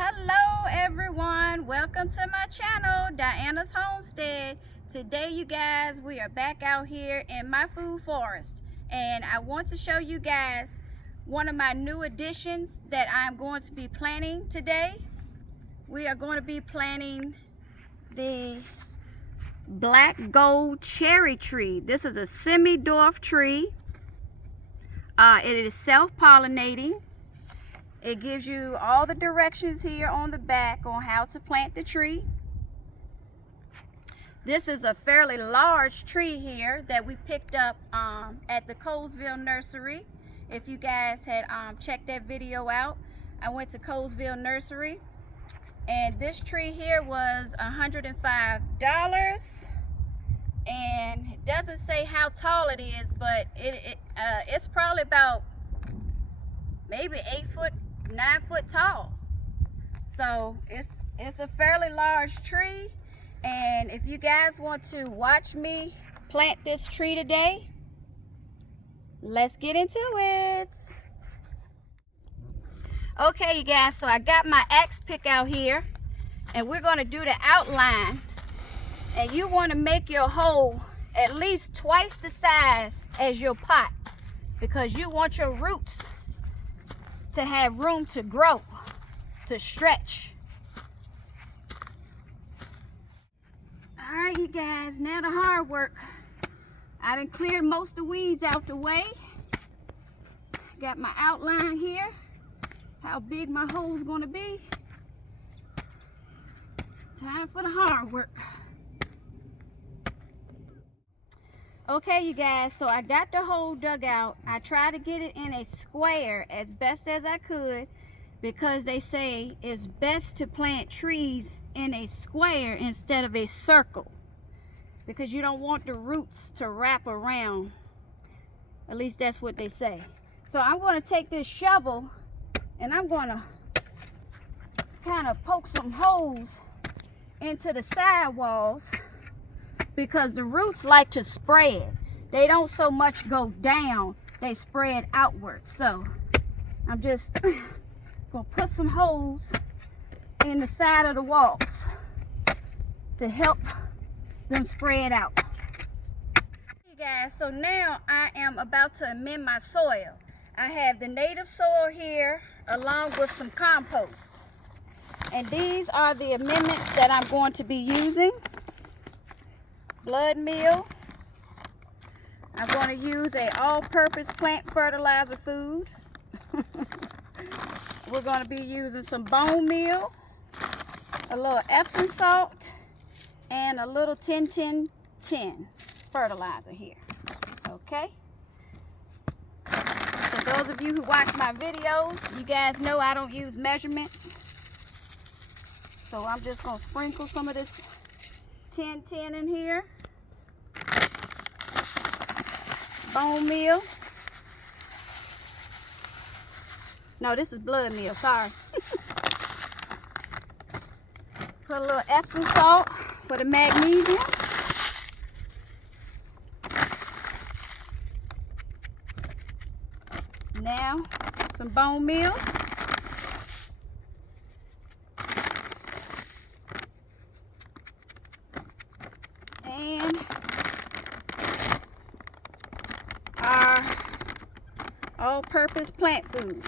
Hello everyone, welcome to my channel, Diana's Homestead. Today you guys, we are back out here in my food forest, and I want to show you guys one of my new additions that I'm going to be planting today. We are going to be planting the BlackGold cherry tree. This is a semi-dwarf tree. It is self-pollinating. It gives you all the directions here on the back on how to plant the tree. This is a fairly large tree here that we picked up at the Colesville Nursery. If you guys had checked that video out, I went to Colesville Nursery, and this tree here was $105. And it doesn't say how tall it is, but it's probably about maybe 9 foot tall. So it's a fairly large tree, and if you guys want to watch me plant this tree today, let's get into it. Okay you guys, so I got my axe pick out here, and we're going to do the outline. And you want to make your hole at least twice the size as your pot, because you want your roots to have room to grow, to stretch. All right, you guys, now the hard work. I done cleared most of the weeds out the way. Got my outline here, how big my hole's gonna be. Time for the hard work. Okay you guys, so I got the hole dug out. I tried to get it in a square as best as I could, because they say it's best to plant trees in a square instead of a circle, because you don't want the roots to wrap around. At least that's what they say. So I'm going to take this shovel and I'm going to kind of poke some holes into the side walls, because the roots like to spread. They don't so much go down, they spread outward. So I'm just gonna put some holes in the side of the walls to help them spread out. Hey guys, so now I am about to amend my soil. I have the native soil here along with some compost, and these are the amendments that I'm going to be using. Blood meal. I'm going to use a all-purpose plant fertilizer food. We're going to be using some bone meal, a little Epsom salt, and a little 10-10-10 fertilizer here. Okay? So those of you who watch my videos, you guys know I don't use measurements. So I'm just going to sprinkle some of this 10-10 in here. Bone meal. No, this is blood meal, sorry. Put a little Epsom salt for the magnesium. Now, some bone meal. And our all-purpose plant food.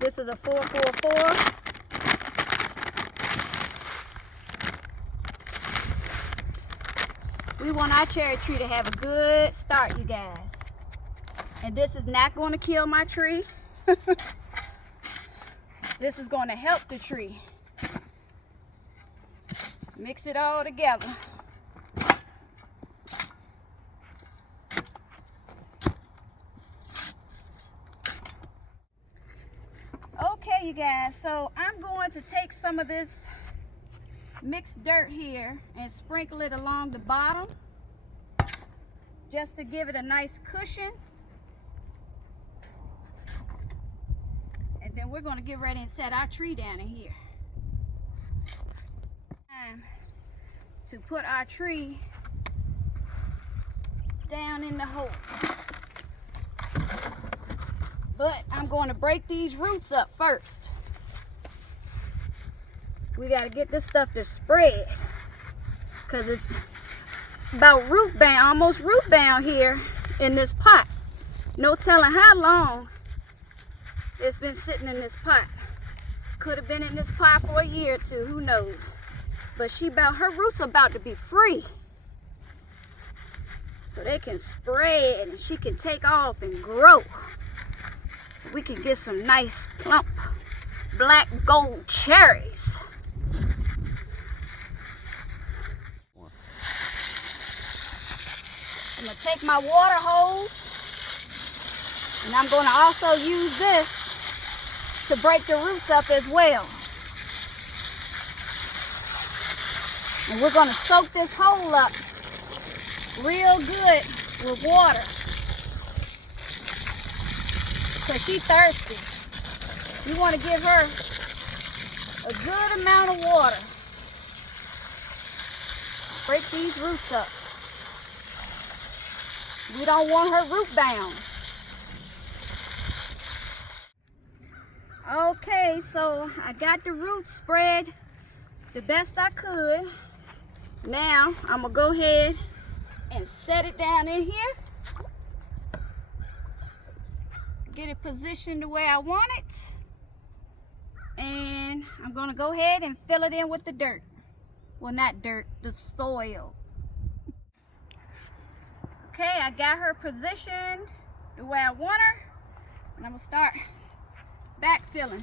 This is a 444. We want our cherry tree to have a good start, you guys. And this is not going to kill my tree. This is going to help the tree. Mix it all together. Okay you guys, so I'm going to take some of this mixed dirt here and sprinkle it along the bottom, just to give it a nice cushion. And then we're going to get ready and set our tree down in here. Time to put our tree down in the hole. But I'm going to break these roots up first. We got to get this stuff to spread, because it's about root bound, almost root bound here in this pot. No telling how long it's been sitting in this pot. Could have been in this pot for a year or two, who knows. But her roots are about to be free, so they can spread and she can take off and grow, so we can get some nice plump black gold cherries. I'm gonna take my water hose, and I'm gonna also use this to break the roots up as well. And we're gonna soak this hole up real good with water, because she's thirsty. You wanna give her a good amount of water. Break these roots up. We don't want her root bound. Okay, so I got the roots spread the best I could. Now I'm gonna go ahead and set it down in here. Get it positioned the way I want it. And I'm gonna go ahead and fill it in with the dirt. Well, not dirt, the soil. Okay, I got her positioned the way I want her, and I'm gonna start backfilling.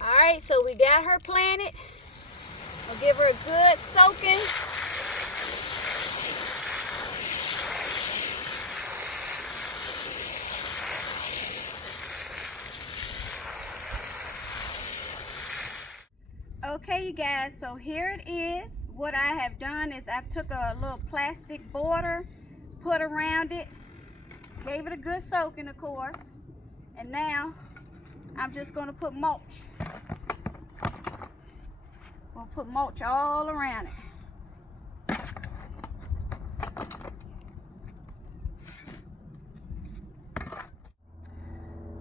All right, so we got her planted. I'll give her a good soaking. Okay, you guys, so here it is. What I have done is I've took a little plastic border, put around it, gave it a good soaking, of course, and now I'm just going to put mulch. We'll put mulch all around it.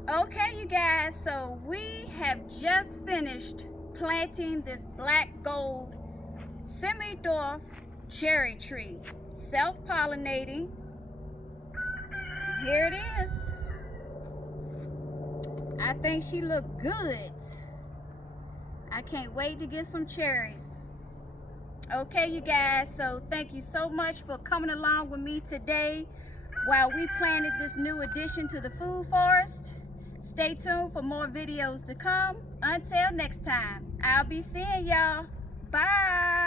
Okay, you guys, so we have just finished planting this BlackGold semi-dwarf cherry tree, self-pollinating. Here it is. I think she looked good. I can't wait to get some cherries. Okay, you guys, so thank you so much for coming along with me today while we planted this new addition to the food forest. Stay tuned for more videos to come. Until next time, I'll be seeing y'all. Bye.